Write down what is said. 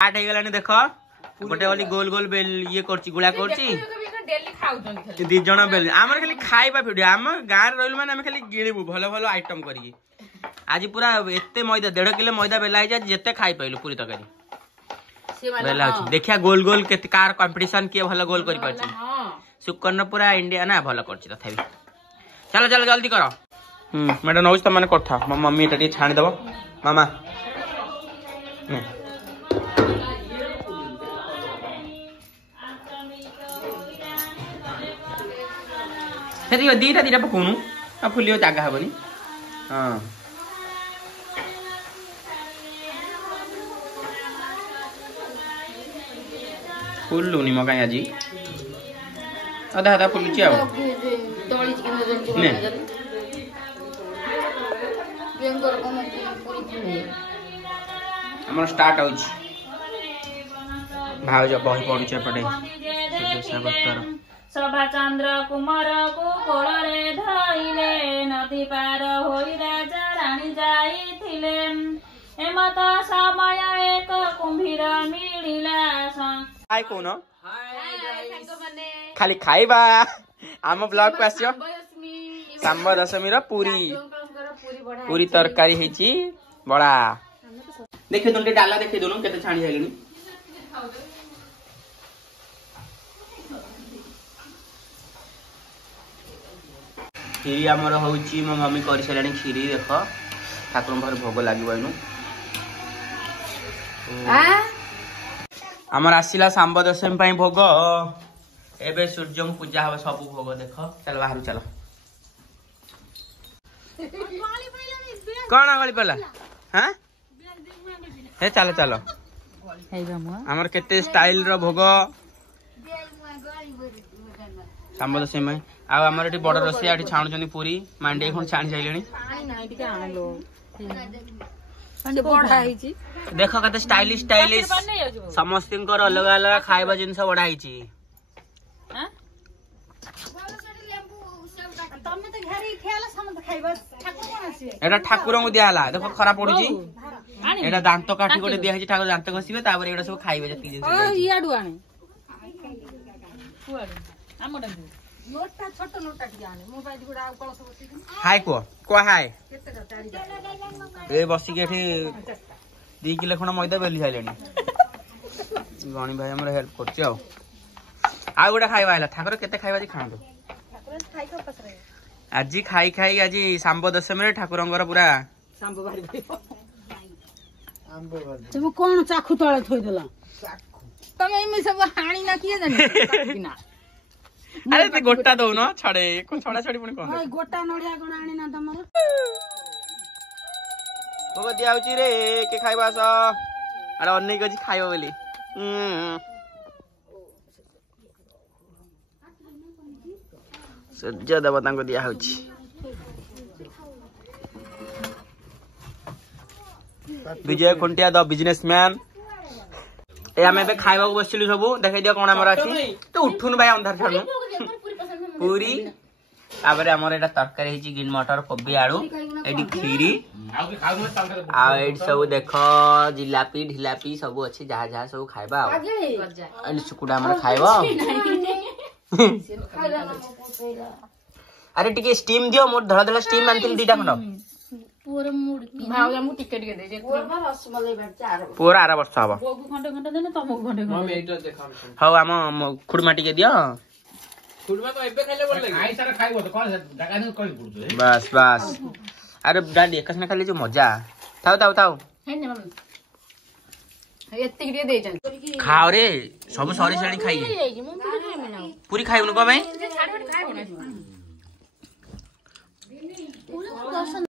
start हो गलानी देख गोटे वाली गोल गोल बेल ये करची गुला करची दी जण बेल आमर खाली खाइबा भिडियो आम गाँव रहिलु माने आम खाली गिळिबु भलो भलो आइटम करी आज पूरा एते मैदा 1.5 किलो मैदा बेला जाय जेते खाइ पाइलु पूरी तकारी बेला अछि देखिया गोल गोल केते कार कंपटीशन के भलो गोल करी परची सुकर्ण पूरा इंडिया ना भलो करची तथाबी चलो चलो जल्दी करो मैडम नौज त माने करथा मम्मी एटा टी छाणी दबो मामा फेरि दीटा दीटा पकाउनु अब फुलियो जागा हबनी हां फुल्लु नि मगाई आजी आधा आधा फुलुची आ तोळी चिकन ने हमर स्टार्ट होछ भाव जो बही पडुछ पडे साबतर सभा चंद्र कुमार को कोଳରେ धइले नदी पार होई राजा रानी जाइथिले एमत समय एक कुंभीर मिलिला हाय कोन खाली खाइबा आम ब्लॉग को आसियो सांब दशमी रो पूरी पूरी तरकारी हेची बड़ा देखि दोनटे डाला देखि दोनो केते छाणी जाइलनी खीरी आमर होची मो मम्मी करि सलानी खीरी देख ठाकुर भर भोग लागिबो इनु आमर आसिला सांब दशमी पई भोग एबे सूर्य पूजा हबे सब भोग देख चल बाहर चलो कौन गली पला हां हे चलो चलो आमर केते स्टाइल रो भोग सांब दशमी आ हमर एटी बड़ रसिया एटी छाणु जनी पूरी मांडी कोन छाणी जाइलेनी देख कते स्टाइलिश स्टाइलिश समस्तिंकर अलग अलग खाइबा जिंस बडा हिची हां तमे त घरी खेला समत खाइबा ठाकुर कोन आसी एटा ठाकुर को दिया हला देखो खरा पडुची एटा दांत काठी कोटे दिया हिची ठाकुर दांत घसीबे तापर एटा सब खाइबे जति जिंस ओ इयाडु आने कुआडु आमडा नोटा छोटो नोटा दियाने मोबाइल गुडा कलस बसी हाय को हाय ए बसी के एठी 2 किलो खण मैदा बेली खाइलेनी गणी भाई हमर हेल्प करछि आ गोटा खाइबा हला ठाकुर केते खाइबा दी खांदो ठाकुर खाइ को पसरे आजी खाई खाई आजी सांब दशमी रे ठाकुरंगर पूरा सांब बारी गयो आंबो बारी तुम कोन चाखु तळे थोइ देला चाखु तमे इमे सब हाणी ना किए जाने ना अरे ते गोटा दो न छड़े को छड़ा छड़ी पुनी कोन गोटा नडिया कोन आनी ना तमर भोग दिया होची रे के खाइबा स अरे अन्नै गजी खाइबो बोली सज्जा देवता को दिया होची विजय खुंटिया द बिजनेसमैन ए हमें बे खाइबा को बसिलु सबु देखै दिया कोन हमर अछि तो उठुन भाई अंधार छानु पूरी ताबरे हमर एटा तरकारी हिची गिन मटर कोबी आलू एडी खीरी आ एडी सब देखो जिलापी ढिलापी सब अछि जहा जहा सब खाइबा अनि सुकुडा हमर खाइबा अरे टिके स्टीम दियो मोर धड़ा धड़ा स्टीम आनतिल दीटा खंड पूरा मूड भावला मु टिकट के दे जे पूरा रसमलाई बच्चा पूरा 8 वर्ष हबा बोगु खंडे खंडे देना तमो खंडे खंडे मम्मी एटा देखा हां हम खुडमा टिके दियो खुडमा तो एबे खाइले बोल लागी आई सारा खाइबो तो कोन जगह न कोइ पुरतो बस बस अरे डाडी एकस न खाली जो मजा थाउ थाउ थाउ है ने मम्मी एत्ती के दे जन खाओ रे सब सरी सरी खाइए पूरी खाइबनु को भाई